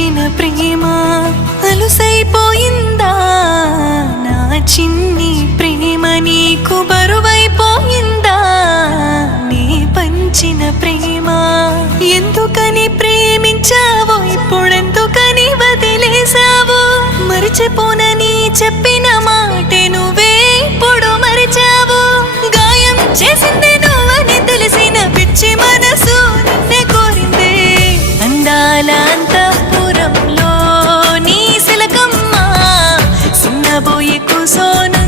పంచిన ప్రేమ అలుసైపోయిందా? నా చిన్ని ప్రేమ నీకు బరువైపోయిందా? నీ పంచిన ప్రేమ ఎందుకని ప్రేమించావు? ఇప్పుడెందుకని వదిలేసావు మరిచిపోనని చెప్పిన మాటే నువ్వే ఇప్పుడు మరిచావు? గాయం చేసింది నువ్వని పిచ్చి শোনা